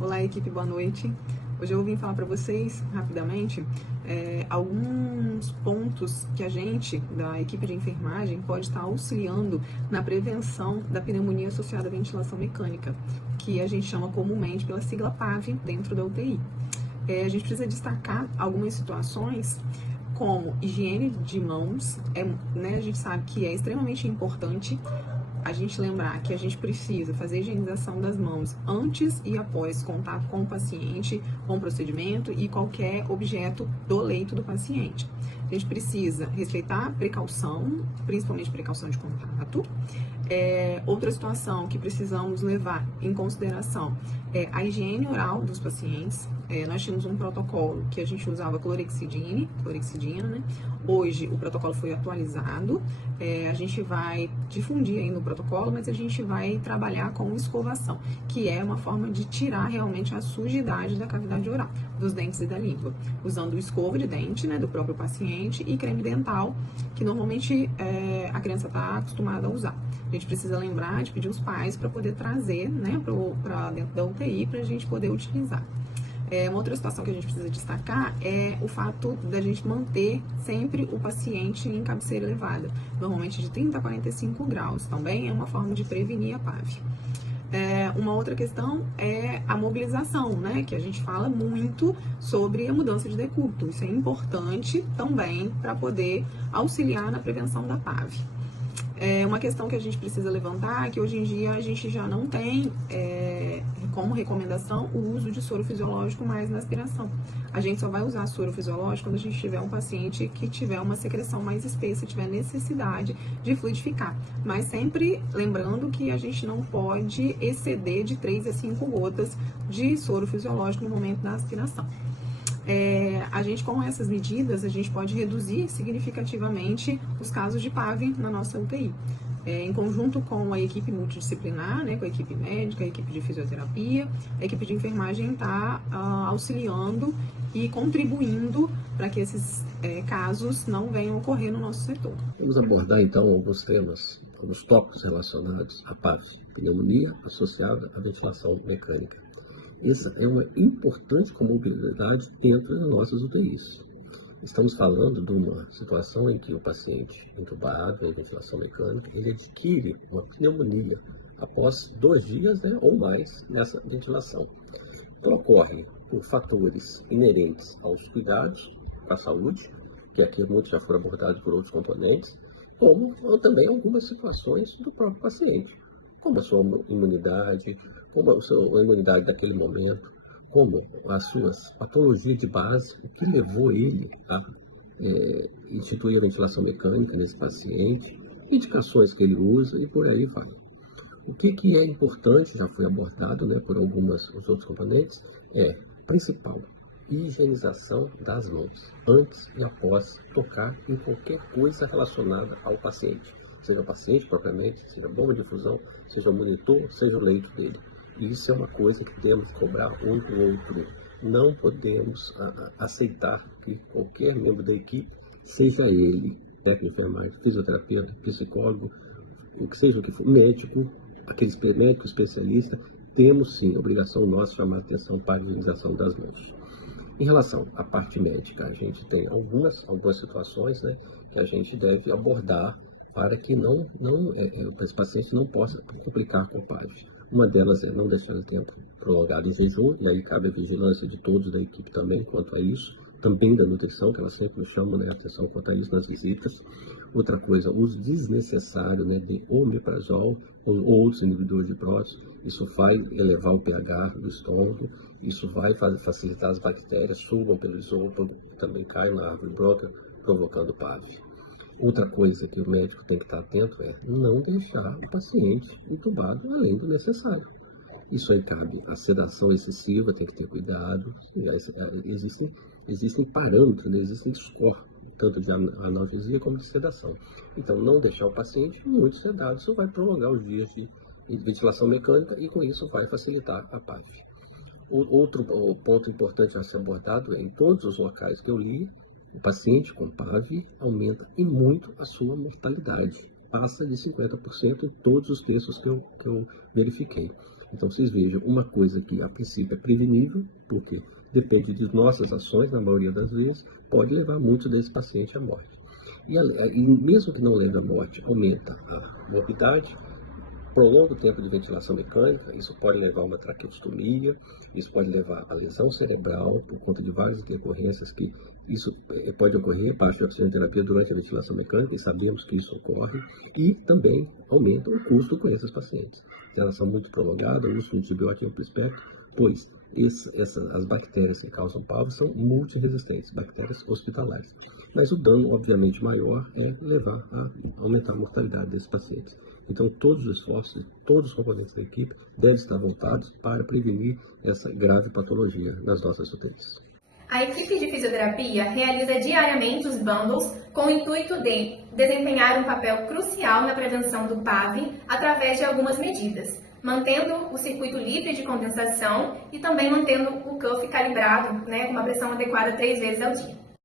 Olá, equipe, boa noite. Hoje eu vim falar para vocês, rapidamente, alguns pontos que a gente, da equipe de enfermagem, pode estar auxiliando na prevenção da pneumonia associada à ventilação mecânica, que a gente chama comumente pela sigla PAV dentro da UTI. A gente precisa destacar algumas situações como higiene de mãos, a gente sabe que é extremamente importante a gente lembrar que a gente precisa fazer a higienização das mãos antes e após contato com o paciente, com o procedimento e qualquer objeto do leito do paciente. A gente precisa respeitar a precaução, principalmente precaução de contato. Outra situação que precisamos levar em consideração é a higiene oral dos pacientes. Nós tínhamos um protocolo que a gente usava clorexidina, né? Hoje o protocolo foi atualizado, a gente vai difundir ainda o protocolo, mas a gente vai trabalhar com escovação, que é uma forma de tirar realmente a sujidade da cavidade oral, dos dentes e da língua, usando escova de dente, né, do próprio paciente e creme dental, que normalmente a criança está acostumada a usar. A gente precisa lembrar de pedir os pais para poder trazer, né, para dentro da UTI para a gente poder utilizar. Uma outra situação que a gente precisa destacar é o fato da gente manter sempre o paciente em cabeceira elevada, normalmente de 30 a 45 graus, também é uma forma de prevenir a PAV. Uma outra questão é a mobilização, né, que a gente fala muito sobre a mudança de decúbito. Isso é importante também para poder auxiliar na prevenção da PAV. Uma questão que a gente precisa levantar é que hoje em dia a gente já não tem como recomendação o uso de soro fisiológico mais na aspiração. A gente só vai usar soro fisiológico quando a gente tiver um paciente que tiver uma secreção mais espessa, tiver necessidade de fluidificar. Mas sempre lembrando que a gente não pode exceder de 3 a 5 gotas de soro fisiológico no momento da aspiração. A gente, com essas medidas, a gente pode reduzir significativamente os casos de PAV na nossa UTI. Em conjunto com a equipe multidisciplinar, né, com a equipe médica, a equipe de fisioterapia, a equipe de enfermagem está auxiliando e contribuindo para que esses casos não venham ocorrer no nosso setor. Vamos abordar então alguns temas, alguns tópicos relacionados à PAV, pneumonia associada à ventilação mecânica. Essa é uma importante comorbidade dentro das nossas UTIs. Estamos falando de uma situação em que o paciente entubado em ventilação mecânica, ele adquire uma pneumonia após 2 dias, né, ou mais nessa ventilação. Então ocorre por fatores inerentes aos cuidados com a saúde, que aqui muitos já foram abordados por outros componentes, como também algumas situações do próprio paciente, como a sua imunidade, como a imunidade daquele momento, como as suas patologias de base, o que levou ele a instituir a ventilação mecânica nesse paciente, indicações que ele usa e por aí vai. O que é importante, já foi abordado, né, por os outros componentes, principal, higienização das mãos, antes e após tocar em qualquer coisa relacionada ao paciente. Seja o paciente propriamente, seja a bomba de infusão, seja o monitor, seja o leito dele. Isso é uma coisa que temos que cobrar um do outro. Não podemos aceitar que qualquer membro da equipe, seja ele técnico de enfermagem, fisioterapeuta, psicólogo, o que seja o que for, médico, aquele médico especialista, temos sim a obrigação nossa de chamar a atenção para a higienização das mãos. Em relação à parte médica, a gente tem algumas situações, né, que a gente deve abordar para que esse paciente não possa complicar com o PAV. Uma delas é não deixar o tempo prolongado em jejum, e aí cabe a vigilância de todos da equipe também quanto a isso, também da nutrição, que ela sempre chama, né, a atenção quanto a isso nas visitas. Outra coisa, uso desnecessário, né, de omeprazol ou outros inibidores de prótons, isso vai elevar o pH do estômago, isso vai facilitar as bactérias, subam pelo esôfago, também caem na árvore bronca, provocando PAV. Outra coisa que o médico tem que estar atento é não deixar o paciente entubado além do necessário. Isso aí cabe a sedação excessiva, tem que ter cuidado. Existem parâmetros, né? Existem score, tanto de analgesia como de sedação. Então, não deixar o paciente muito sedado, isso vai prolongar os dias de ventilação mecânica e com isso vai facilitar a PAV. Outro ponto importante a ser abordado é em todos os locais que eu li, o paciente com PAV aumenta e muito a sua mortalidade. passa de 50% em todos os textos que eu verifiquei. Então, vocês vejam, uma coisa que a princípio é prevenível, porque depende de nossas ações, na maioria das vezes, pode levar muito desse paciente à morte. E mesmo que não leve à morte, aumenta a morbidade, prolonga o tempo de ventilação mecânica, isso pode levar a uma traqueostomia, isso pode levar a lesão cerebral, por conta de várias intercorrências que isso pode ocorrer, parte de oxigenoterapia durante a ventilação mecânica, e sabemos que isso ocorre, e também aumenta o custo com esses pacientes. Internação muito prolongada, o uso de antibiótico em amplo espectro, pois as bactérias que causam parvo são multiresistentes, bactérias hospitalares. Mas o dano, obviamente, maior é levar a aumentar a mortalidade desses pacientes. Então, todos os esforços, todos os componentes da equipe devem estar voltados para prevenir essa grave patologia nas nossas UTIs. A equipe de fisioterapia realiza diariamente os bundles com o intuito de desempenhar um papel crucial na prevenção do PAV através de algumas medidas, mantendo o circuito livre de condensação e também mantendo o cuff calibrado, com uma pressão adequada 3 vezes ao dia.